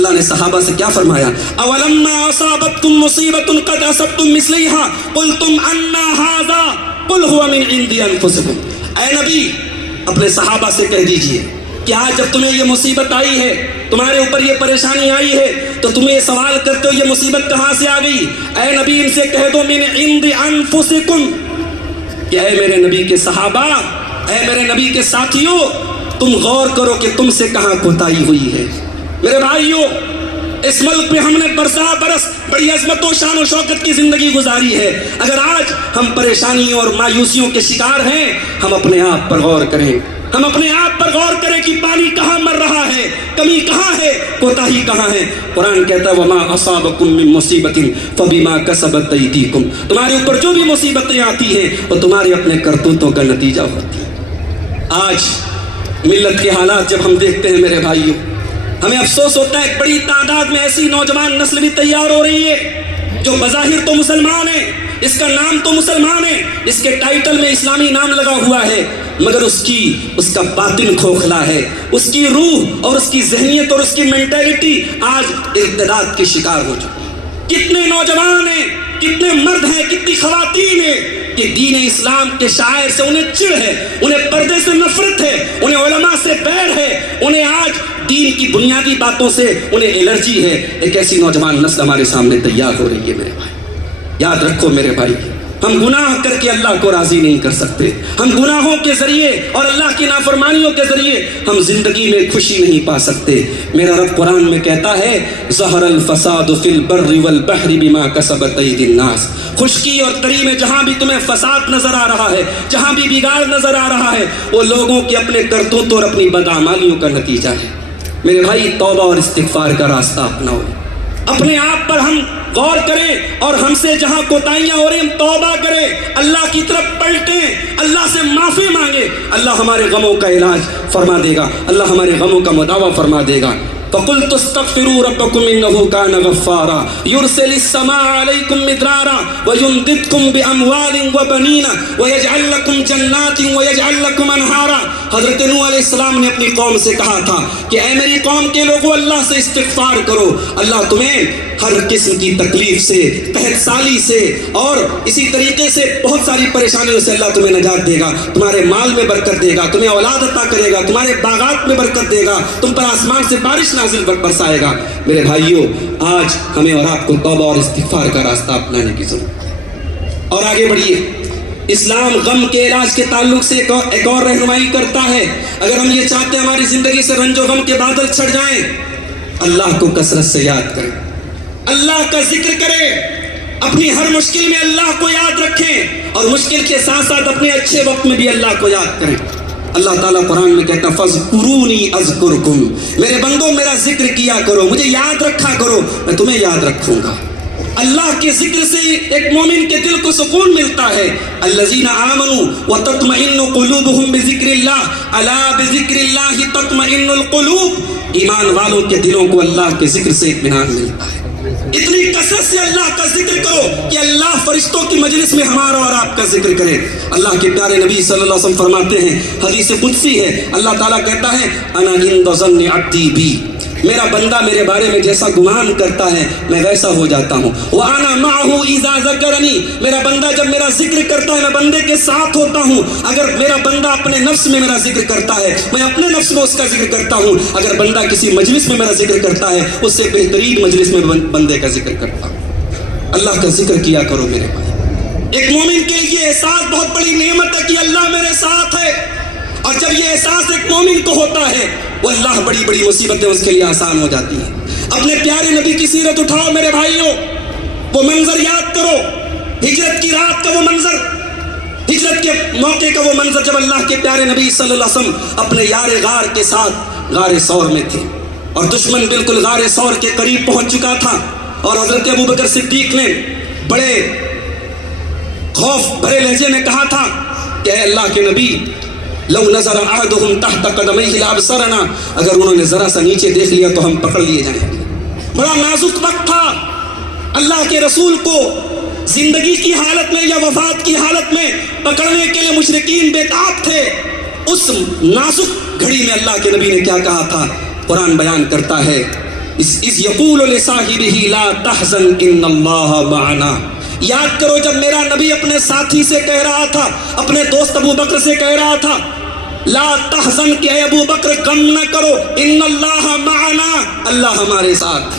اللہ نے صحابہ سے کیا فرمایا؟ اولما اصابتکم مصیبۃ قد اصبتم مثلیها قلتم انا ھذا قل هو من عند انفسکم۔ اے نبی اپنے صحابہ سے کہہ دیجئے کہ آج جب تمہیں یہ مصیبت آئی ہے، تمہارے اوپر یہ پریشانی آئی ہے، تو تمہیں یہ سوال کرتے ہو یہ مصیبت کہاں سے آ گئی؟ اے نبی ان سے کہہ دو من عند انفسکم کہ اے میرے نبی کے صحابہ، اے میرے نبی کے ساتھیوں، تم غور کرو کہ تم سے کہاں کوتاہی ہوئی ہے۔ میرے بھائیوں، اس ملک میں ہم نے برسا برس بڑی عظمت و شان و شوکت کی زندگی گزاری ہے۔ اگر آج ہم پریشانیوں اور مایوسیوں کے شکار ہیں، ہم اپنے آپ پر غور کریں، ہم اپنے آپ پر غور کریں کہ پانی کہاں مر رہا ہے، کمی کہاں ہے، کوتاہی کہاں ہے۔ قرآن کہتا ہے وَمَا أَصَابَكُم مِّن مُّصِيبَةٍ فَبِمَا كَسَبَتْ أَيْدِيكُم، تمہارے اوپر جو بھی مصیبتیں آتی ہیں وہ تمہارے اپنے کرتوتوں کا نتیجہ ہوتی ہیں۔ آج ملت کے حالات جب ہم دیکھتے ہیں میرے بھائیوں، ہمیں افسوس ہوتا ہے بڑی تعداد میں ایسی نوجوان نسل بھی تیار ہو رہی ہے جو بظاہر تو مسلمان ہے، اس کا نام تو مسلمان ہے، اس کے ٹائٹل میں اسلامی نام لگا ہوا ہے، مگر اس کا باطن کھوکھلا ہے، اس کی روح اور اس کی ذہنیت اور اس کی مینٹیلٹی آج ارتداد کے شکار ہو چکی ہے۔ کتنے نوجوان ہیں، کتنے مرد ہیں، کتنی خواتین ہیں کہ دین اسلام کے شاعر سے انہیں چڑ ہے، انہیں پردے سے نفرت ہے، انہیں علماء سے بیر ہے، انہیں آج دین کی بنیادی باتوں سے انہیں الرجی ہے۔ ایک ایسی نوجوان نسل ہمارے سامنے تیار ہو رہی ہے میرے بھائی۔ یاد رکھو میرے بھائی، ہم گناہ کر کے اللہ کو راضی نہیں کر سکتے، ہم گناہوں کے ذریعے اور اللہ کی نافرمانیوں کے ذریعے ہم زندگی میں خوشی نہیں پا سکتے۔ میرا رب قرآن میں کہتا ہے ظہر الفساد فی البر والبحر بما کسبت ایدی الناس، خشکی اور تری میں جہاں بھی تمہیں فساد نظر آ رہا ہے، جہاں بھی بگاڑ نظر آ رہا ہے، وہ لوگوں کے اپنے کرتوتوں اور اپنی بدعمالیوں کا نتیجہ ہے۔ میرے بھائی توبہ اور استغفار کا راستہ اپناؤ، اپنے آپ پر ہم غور کریں اور ہم سے جہاں کوتاہیاں ہو رہی ہیں ہم توبہ کریں، اللہ کی طرف پلٹیں، اللہ سے معافی مانگیں، اللہ ہمارے غموں کا علاج فرما دے گا، اللہ ہمارے غموں کا مداوع فرما دے گا۔ فَقُلْتُ اسْتَغْفِرُوا رَبَّكُمْ إِنَّهُ كَانَ غَفَّارًا يُرْسِلِ السَّمَاءَ عَلَيْكُمْ مِدْرَارًا وَيُمْدِدْكُمْ بِأَمْوَالٍ وَبَنِينَ وَيَجْعَلْ لَكُمْ جَنَّاتٍ وَيَجْعَلْ لَكُمْ أَنْهَارًا۔ حضرت نوح علیہ السلام نے اپنی قوم سے کہا تھا کہ اے میری قوم کے لوگوں اللہ سے استغفار کرو، اللہ تمہیں ہر قسم کی تکلیف سے، قحط سالی سے اور اسی طریقے سے بہت ساری پریشانیوں سے اللہ تمہیں نجات دے گا، تمہارے مال میں برکت دے گا، تمہیں اولاد عطا کرے گا، تمہارے باغات میں برکت دے گا، تم پر آسمان سے بارش نازل برسائے گا۔ میرے بھائیوں، آج ہمیں اور آپ کو توبہ اور استغفار کا راستہ اپنانے کی ضرورت ہے۔ اور آگے بڑھیے، اسلام غم کے علاج کے تعلق سے ایک اور رہنمائی کرتا ہے۔ اگر ہم یہ چاہتے ہیں ہماری زندگی سے رنج و غم کے بادل چھٹ جائیں، اللہ کو کثرت سے یاد کریں، اللہ کا ذکر کریں، اپنی ہر مشکل میں اللہ کو یاد رکھیں اور مشکل کے ساتھ ساتھ اپنے اچھے وقت میں بھی اللہ کو یاد کریں۔ اللہ تعالیٰ قرآن میں کہتا ہے فَاذْكُرُونِي أَذْكُرْكُمْ، میرے بندوں میرا ذکر کیا کرو، مجھے یاد رکھا کرو، میں تمہیں یاد رکھوں گا۔ اللہ کے ذکر سے ایک مومن کے دل کو سکون ملتا ہے۔ الذین آمنوا وتطمئن قلوبهم بذکر اللہ الا بذکر اللہ تطمئن القلوب، ایمان والوں کے دلوں کو اللہ کے ذکر سے اطمینان ملتا ہے۔ اتنی کثرت سے اللہ کا ذکر کرو کہ اللہ فرشتوں کی مجلس میں ہمارا اور آپ کا ذکر کرے۔ اللہ کے پیارے نبی صلی اللہ علیہ وسلم فرماتے ہیں، حدیث قدسی ہے، اللہ تعالیٰ کہتا ہے انا عند ظن عبدی بی، میرا بندہ میرے بارے میں جیسا گمان کرتا ہے میں ویسا ہو جاتا ہوں۔ وَأَنَا مَعَهُ إِذَا ذَكَرَنِي، میرا بندہ جب میرا ذکر کرتا ہے میں بندے کے ساتھ ہوتا ہوں۔ اگر میرا بندہ اپنے نفس میں میرا ذکر کرتا ہے میں اپنے نفس میں اس کا ذکر کرتا ہوں، اگر بندہ کسی مجلس میں میرا ذکر کرتا ہے اس سے بہترین مجلس میں بندے کا ذکر کرتا ہوں۔ اللہ کا ذکر کیا کرو میرے بھائی۔ ایک مومن کے لیے احساس بہت بڑی نعمت ہے کہ اللہ میرے ساتھ ہے، اور جب یہ احساس ایک مومن کو ہوتا ہے وہ اللہ بڑی بڑی مصیبتیں اس کے لیے آسان ہو جاتی ہیں۔ اپنے پیارے نبی کی سیرت اٹھاؤ میرے بھائیوں، وہ منظر یاد کرو، ہجرت کی رات کا وہ منظر، ہجرت کے موقع کا وہ منظر جب اللہ کے پیارے نبی صلی اللہ علیہ وسلم اپنے یار غار کے ساتھ غار ثور میں تھے اور دشمن بالکل غار ثور کے قریب پہنچ چکا تھا، اور حضرت ابوبکر صدیق نے بڑے خوف بھرے لہجے میں کہا تھا کہ اے اللہ کے نبی لو نظر احدهم تحت قدمیہ لابصرنا، اگر انہوں نے ذرا سا نیچے دیکھ لیا تو ہم پکڑ لیے جائیں گے۔ بڑا نازک وقت تھا، اللہ کے رسول کو زندگی کی حالت میں یا وفات کی حالت میں پکڑنے کے لیے مشرکین بے تاب تھے۔ اس نازک گھڑی میں اللہ کے نبی نے کیا کہا تھا؟ قرآن بیان کرتا ہے اذ یقول لصاحبہ لا تحزن ان اللہ معنا. یاد کرو جب میرا نبی اپنے ساتھی سے کہہ رہا تھا، اپنے دوست ابو بکر سے کہہ رہا تھا لا تحزن کہ اے ابو بکر غم نہ کرو، ان اللہ معنا، اللہ ہمارے ساتھ.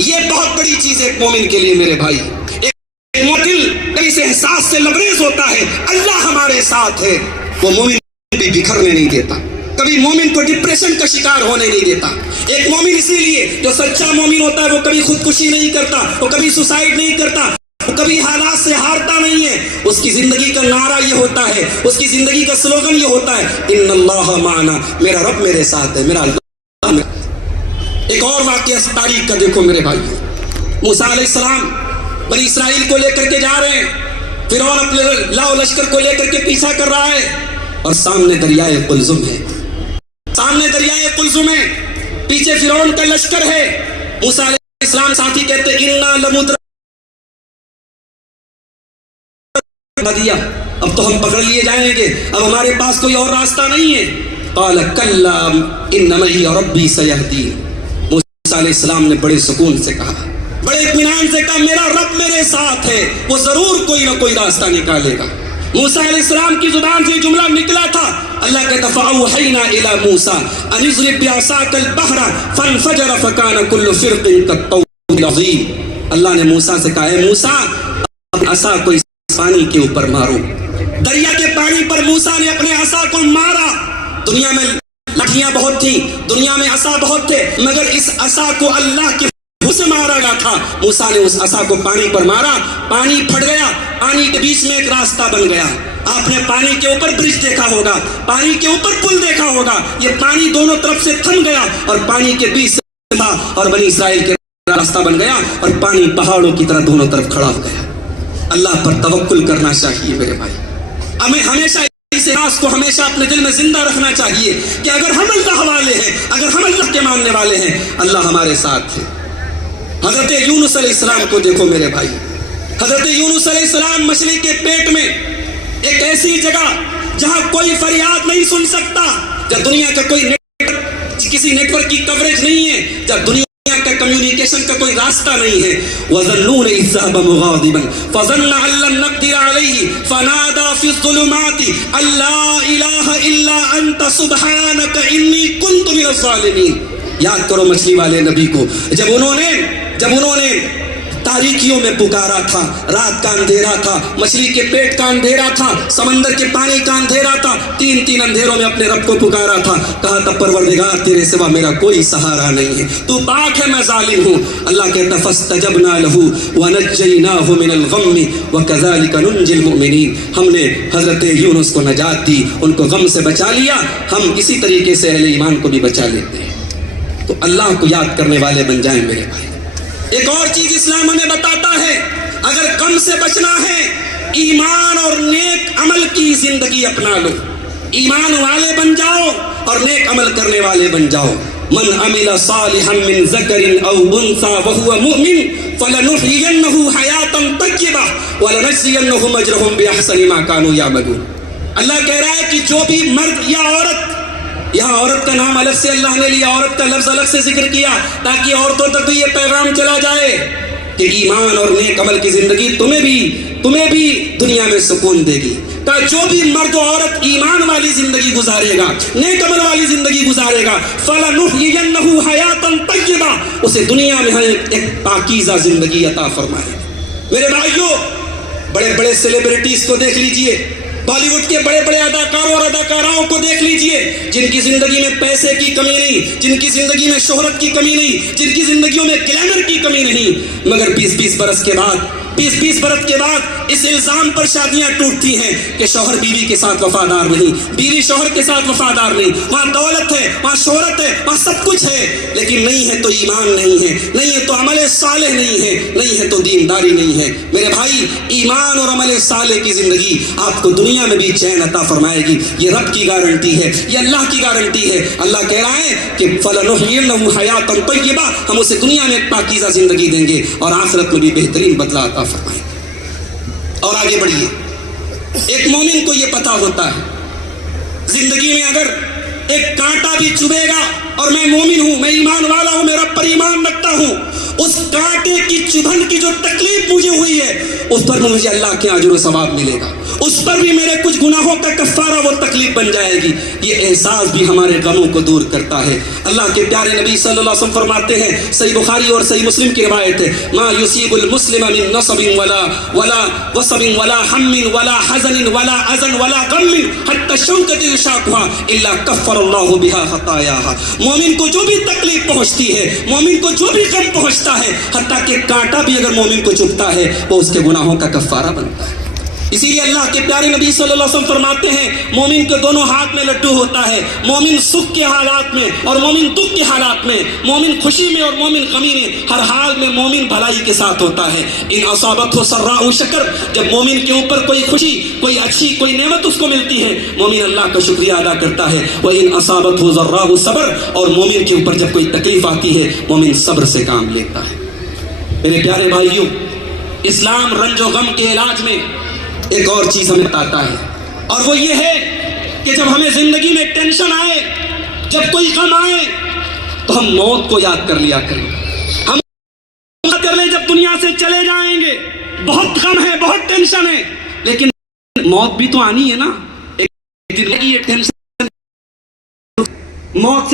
یہ بہت بڑی چیز ہے ایک مومن کے لیے میرے بھائی. ایک مومن اس احساس سے لبریز ہوتا ہے اللہ ہمارے ساتھ ہے، وہ مومن بھی بکھرنے نہیں دیتا، کبھی مومن کو ڈپریشن کا شکار ہونے نہیں دیتا. ایک مومن اسی لیے جو سچا مومن ہوتا ہے وہ کبھی خودکشی نہیں کرتا، وہ کبھی سوسائڈ نہیں کرتا، وہ کبھی حالات سے ہارتا نہیں ہے. اس کی زندگی کا نعرہ یہ ہوتا ہے، اس کی زندگی کا سلوگن یہ ہوتا ہے ان اللہ معنا، میرا رب میرے ساتھ ہے، میرا اللہ میرے. ایک اور واقعہ تاریخ کا دیکھو میرے بھائی. موسیٰ علیہ السلام بنی اسرائیل کو لے کر کے جا رہے ہیں، فرعون اپنے لاؤ لشکر کو لے کر کے پیچھا کر رہا ہے اور سامنے دریائے قلزم ہے، سامنے دریائے قلزم ہے، پیچھے فرعون کا لشکر ہے. موسیٰ علیہ السلام ساتھی کہتے انا لمدرکون، دیا اب تو ہم پکڑ لیے جائیں گے، اب ہمارے پاس کوئی اور راستہ نہیں ہے. قال کلا ان معی ربی سیہدین. موسیٰ علیہ السلام نے بڑے سکون سے کہا، بڑے اطمینان سے کہا میرا رب میرے ساتھ ہے، وہ ضرور کوئی نہ کوئی راستہ نکالے گا. موسیٰ علیہ السلام کی زبان سے جملہ نکلا تھا، اللہ کہتا فَأَوْحَيْنَا إِلَى مُوسَىٰ أَنِ اضْرِب بِّعَصَاكَ الْبَحْرَ فَانْفَجَرَ فَكَانَ كُلُّ فِرْقٍ كَالطَّوْدِ الْعَظِيمِ. اللہ نے موسیٰ سے کہا اے موسیٰ اپنے عصا کو اس پانی کے اوپر مارو. دریا کے پانی پر موسیٰ نے اپنے عصا کو مارا. دنیا میں لاٹھیاں بہت تھیں، دنیا میں عصا بہت تھے، مگر اس عصا کو اللہ کے سے مارا گیا تھا. موسیٰ نے اس عصا کو پانی پر مارا، پانی پھٹ گیا، پانی کے بیچ میں ایک راستہ بن گیا. آپ نے پانی کے اوپر برج دیکھا ہوگا، پانی کے اوپر پل دیکھا ہوگا. یہ پانی دونوں طرف سے تھم گیا اور پانی کے بیچ سے تھا اور بنی اسرائیل کے راستہ بن گیا اور پانی پہاڑوں کی طرح دونوں طرف کھڑا ہو گیا. اللہ پر توکل کرنا چاہیے میرے بھائی. ہمیں ہمیشہ اس احساس کو ہمیشہ اپنے دل میں زندہ رکھنا چاہیے کہ اگر ہم اللہ والے ہیں، اگر ہم اللہ کے ماننے والے ہیں، اللہ ہمارے ساتھ ہے. حضرت یونس علیہ السلام کو دیکھو میرے بھائی. حضرت یونس علیہ السلام مچھلی کے پیٹ میں، ایک ایسی جگہ جہاں کوئی فریاد نہیں سن سکتا، جہاں دنیا کا کوئی کسی نیٹ ورک کی کوریج نہیں ہے، جہاں دنیا کا کمیونیکیشن کا کوئی راستہ نہیں ہے. وَظَنُّونَ إِذْ ذَهَبَ مُغَاضِبًا فَظَنَّ أَن لَّن نَّقْدِرَ عَلَيْهِ فَنَادَىٰ فِي الظُّلُمَاتِ أَن لَّا إِلَٰهَ إِلَّا أَنتَ سُبْحَانَكَ إِنِّي كُنتُ مِنَ الظَّالِمِينَ. یاد کرو مچھلی والے نبی کو، جب انہوں نے تاریکیوں میں پکارا تھا، رات کا اندھیرا تھا، مچھلی کے پیٹ کا اندھیرا تھا، سمندر کے پانی کا اندھیرا تھا، تین اندھیروں میں اپنے رب کو پکارا تھا. کہا تھا پروردگار تیرے سوا میرا کوئی سہارا نہیں ہے، تو پاک ہے میں ظالم ہوں. اللہ کہتا فاستجبنا له ونجيناه من الغم وكذلك ننجي المؤمنين. ہم نے حضرت یونس کو نجات دی، ان کو غم سے بچا لیا، ہم اسی طریقے سے اہل ایمان کو بھی بچا لیتے ہیں. تو اللہ کو یاد کرنے والے بن جائیں میرے بھائی. ایک اور چیز اسلام ہمیں بتاتا ہے، اگر غم سے بچنا ہے ایمان اور نیک عمل کی زندگی اپنا لو، ایمان والے بن جاؤ اور نیک عمل کرنے والے بن جاؤ. من عمل صالحا من ذکر او انثى وهو مؤمن فلنحيينه حیاتا طیبہ ولنجزینهم اجرهم باحسن ما كانوا يعملون. اللہ کہہ رہا ہے کہ جو بھی مرد یا عورت، یہاں عورت کا نام الگ سے اللہ نے لیا، عورت کا لفظ الگ سے ذکر کیا تاکہ عورتوں تک بھی یہ پیغام چلا جائے کہ ایمان اور نیک عمل کی زندگی تمہیں بھی دنیا میں سکون دے گی. کہ جو بھی مرد و عورت ایمان والی زندگی گزارے گا، نیک عمل والی زندگی گزارے گا، فَلَنُحْيِيَنَّهُ حَيَاةً طَيِّبَةً، اسے دنیا میں ایک پاکیزہ زندگی عطا فرمائے. میرے بھائیو، بڑے بڑے سیلیبریٹیز کو دیکھ لیجئے، بالی ووڈ کے بڑے بڑے اداکاروں اور اداکاراؤں کو دیکھ لیجئے، جن کی زندگی میں پیسے کی کمی نہیں، جن کی زندگی میں شہرت کی کمی نہیں، جن کی زندگیوں میں گلیمر کی کمی نہیں، مگر 20 برس کے بعد اس الزام پر شادیاں ٹوٹتی ہیں کہ شوہر بیوی کے ساتھ وفادار نہیں، بیوی شوہر کے ساتھ وفادار نہیں. وہاں دولت ہے، وہاں شہرت ہے، وہاں سب کچھ ہے، لیکن نہیں ہے تو ایمان نہیں ہے، نہیں ہے تو عمل صالح نہیں ہے، نہیں ہے تو دینداری نہیں ہے. میرے بھائی، ایمان اور عمل صالح کی زندگی آپ کو دنیا میں بھی چین عطا فرمائے گی. یہ رب کی گارنٹی ہے، یہ اللہ کی گارنٹی ہے. اللہ کہہ رہا ہے کہ فَلَنُحْيِيَنَّهُ حَيَاةً طَيِّبَةً، ہم اسے دنیا میں ایک پاکیزہ زندگی دیں گے اور آخرت میں بھی بہترین بدلہ عطا فرمائیں گے. اور آگے بڑھیے. ایک مومن کو یہ پتا ہوتا ہے زندگی میں اگر ایک کانٹا بھی چبھے گا اور میں مومن ہوں، میں ایمان والا ہوں، میں رب پر ایمان رکھتا ہوں، اس کانٹے کی چبھن کی جو تکلیف مجھے ہوئی ہے اس پر مجھے اللہ کے اجر و ثواب ملے گا، اس پر بھی میرے کچھ گناہوں کا کفارہ وہ تکلیف بن جائے گی۔ یہ احساس بھی ہمارے غموں کو دور کرتا ہے۔ اللہ کے پیارے نبی صلی اللہ علیہ وسلم فرماتے ہیں، صحیح بخاری اور صحیح مسلم کی روایت ہے، ما یصیب المسلم من نصب ولا وصب ولا ہم ولا حزن ولا اذن ولا غم حتى الشوكة يشاقها الا كفر الله بها خطاياها۔ مومن کو جو بھی تکلیف پہنچتی ہے، مومن کو جو بھی غم پہنچتا ہے، حتیٰ کہ کانٹا بھی اگر مومن کو چبھتا ہے وہ اس کے گناہوں کا کفارہ بنتا ہے۔ اسی لیے اللہ کے پیارے نبی صلی اللہ علیہ وسلم فرماتے ہیں، مومن کے دونوں ہاتھ میں لڈو ہوتا ہے، مومن سکھ کے حالات میں اور مومن دکھ کے حالات میں، مومن خوشی میں اور مومن غمی میں، ہر حال میں مومن بھلائی کے ساتھ ہوتا ہے۔ ان اصابتہ سراء شکر، جب مومن کے اوپر کوئی خوشی، کوئی اچھی کوئی نعمت اس کو ملتی ہے، مومن اللہ کا شکریہ ادا کرتا ہے۔ وان اصابتہ ضراء صبر، اور مومن کے اوپر جب کوئی تکلیف آتی ہے مومن صبر سے کام لیتا ہے۔ میرے پیارے بھائیوں، اسلام رنج و غم کے علاج میں ایک اور چیز ہمیں بتاتا ہے، اور وہ یہ ہے کہ جب ہمیں زندگی میں ٹینشن آئے، جب کوئی غم آئے، تو ہم موت کو یاد کر لیا کریں۔ ہم یاد کر لیں جب دنیا سے چلے جائیں گے، بہت غم ہے، بہت ٹینشن ہے، لیکن موت بھی تو آنی ہے نا، ایک دن یہ ٹینشن موت سے